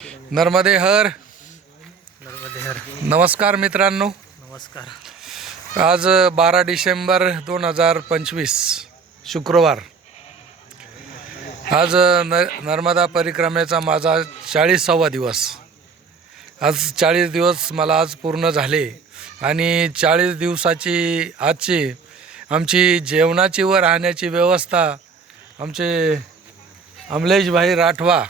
नर्मदे हर. नर्मदे हर. नमस्कार मित्रांनो. नमस्कार. आज 12 डिसेंबर 2025 शुक्रवार. आज नर्मदा परिक्रमेचा माझा 40वा दिवस. आज 40 दिवस मला आज पूर्ण झाले आणि 40 दिवसाची आजची आमची जेवणाची व राहण्याची व्यवस्था आमचे अमलेश भाई राठवा.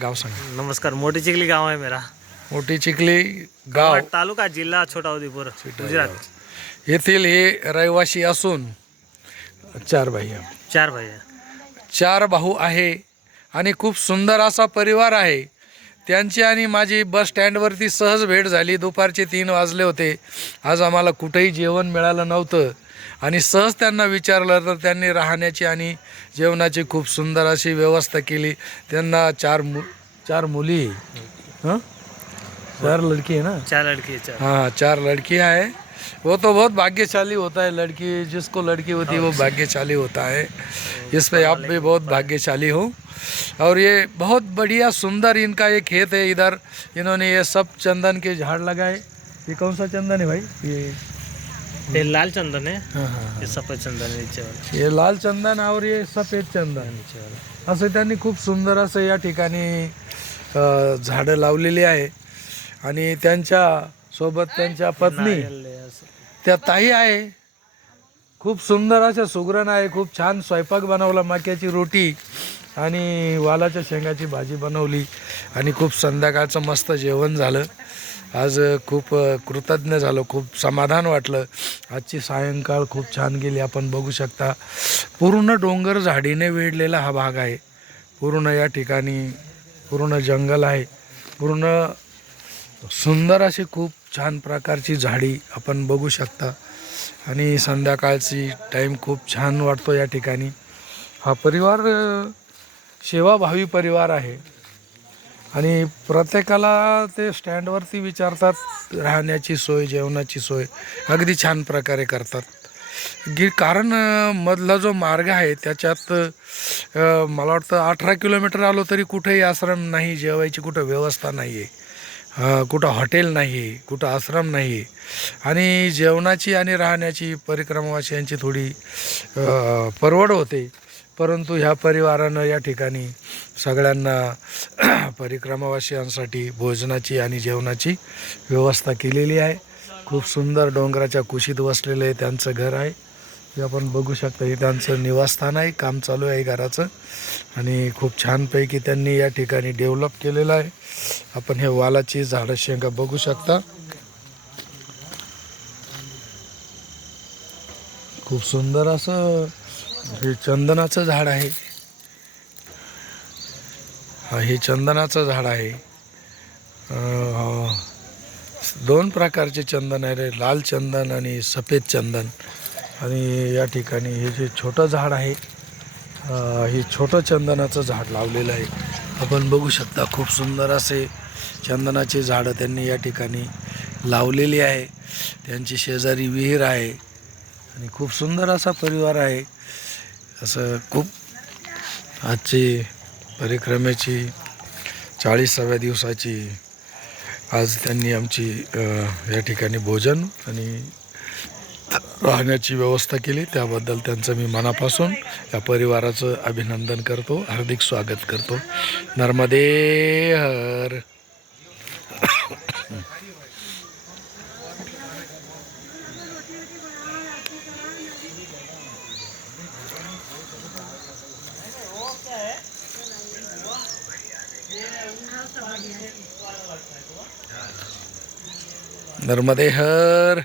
गाव सांग. नमस्कार. मोठी चिखली गाव आहे मेरा. मोठी चिखली गाव, तालुका, जिल्हा छोटाउदेपूर, गुजरात. येथील हे रहिवासी असून 4 भाई आहे. 4 भाई आहे. 4 भाऊ आहे आणि खूप सुंदर असा परिवार आहे. त्यांची आणि माझी बस स्टँडवरती सहज भेट झाली. दुपारचे 3 वाजले होते. आज आम्हाला कुठेही जेवण मिळालं नव्हतं आणि सहज त्यांना विचारलं तर त्यांनी राहण्याची आणि जेवणाची खूप सुंदर अशी व्यवस्था केली. त्यांना 4 मुली. हां, 4 लड़की है ना. 4 लड़की है. हाँ, 4 लड़की है. वो तो बहुत भाग्यशाली होता है. लड़की जिसको लड़की होती है वो भाग्यशाली होता है. इस पे आप भी बहुत भाग्यशाली हो. और ये बहुत बढ़िया सुंदर इनका ये खेत है. इधर इन्होंने ये सब चंदन के झाड़ लगाए. ये कौन सा चंदन है भाई? ये लाल चंदन है. हाँ हाँ, ये सफेद चंदन है नीचे वाला. ये लाल चंदन और ये सफेद चंदन नीचे वाला. असं त्यांनी खूप सुंदर असं या ठिकाणी झाडं लावलेली आहे. आणि त्यांच्या सोबत त्यांच्या पत्नी त्या ताई आहे. खूप सुंदर अशा सुगरण आहे. खूप छान स्वयंपाक बनवला. मक्याची रोटी आणि वालाच्या शेंगाची भाजी बनवली आणि खूप संध्याकाळचं मस्त जेवण झालं. आज खूप कृतज्ञ झालो. खूप समाधान वाटलं. आजची सायंकाळ खूप छान गेली. आपण बघू शकता पूर्ण डोंगर झाडीने वेढलेला हा भाग आहे. पूर्ण या ठिकाणी पूर्ण जंगल आहे. पूर्ण सुंदर अशी खूप छान प्रकारची झाडी आपण बघू शकता आणि संध्याकाळची टाईम खूप छान वाटतो या ठिकाणी. हा परिवार सेवाभावी परिवार आहे आणि प्रत्येकाला ते स्टँडवरती विचारतात. राहण्याची सोय, जेवणाची सोय अगदी छान प्रकारे करतात. कारण मधला जो मार्ग आहे त्याच्यात मला वाटतं 18 किलोमीटर आलो तरी कुठेही आश्रम नाही, जेवायची कुठं व्यवस्था नाही आहे, कुठं हॉटेल नाही, कुठं आश्रम नाही. आणि जेवणाची आणि राहण्याची परिक्रमावासियांची थोडी परवड होते. परंतु ह्या परिवारानं या ठिकाणी सगळ्यांना परिक्रमावासियांसाठी भोजनाची आणि जेवणाची व्यवस्था केलेली आहे. खूप सुंदर डोंगराच्या कुशीत वसलेलं आहे त्यांचं घर आहे. हे आपण बघू शकता. हे त्यांचं निवासस्थान आहे. काम चालू आहे घराचं आणि खूप छानपैकी त्यांनी या ठिकाणी डेव्हलप केलेलं आहे. आपण हे वालाची झाडं शेंगा बघू शकता. खूप सुंदर असं हे चंदनाचं झाड आहे. हे चंदनाचं झाड आहे. 2 प्रकारचे चंदन आहे. लाल चंदन आणि सफेद चंदन. आणि या ठिकाणी हे जे छोटं झाड आहे हे छोटं चंदनाचं झाड लावलेलं आहे. आपण बघू शकता. खूप सुंदर असे चंदनाचे झाडं त्यांनी या ठिकाणी लावलेली आहे. त्यांची शेजारी विहीर आहे आणि खूप सुंदर असा परिवार आहे. असं खूप आजची परिक्रमेची 40व्या दिवसाची आज त्यांनी आमची या ठिकाणी भोजन आणि राहण्याची व्यवस्था केली. त्याबद्दल त्यांचं मी मनापासून या परिवाराचं अभिनंदन करतो, हार्दिक स्वागत करतो. नर्मदे हर. नर्मदे हर.